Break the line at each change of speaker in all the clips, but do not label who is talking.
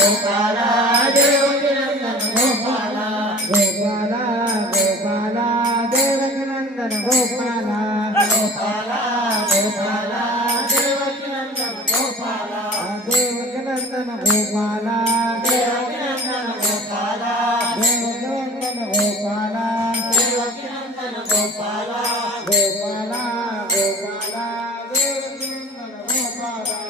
Gopala,
Gopala, Gopala,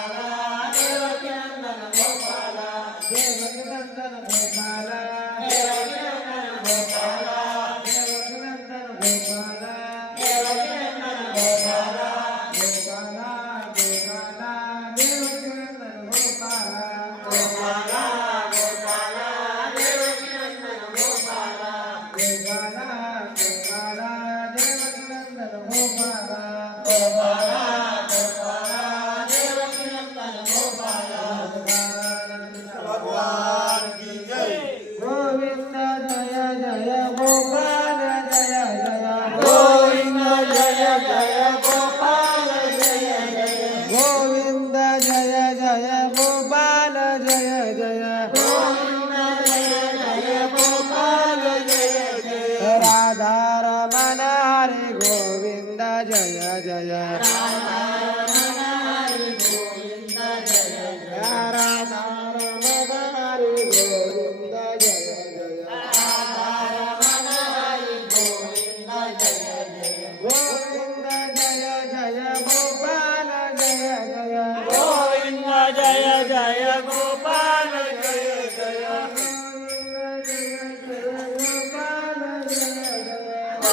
Gopala, Gopala,
Devaki
Yeah yeah yeah yeah.
ja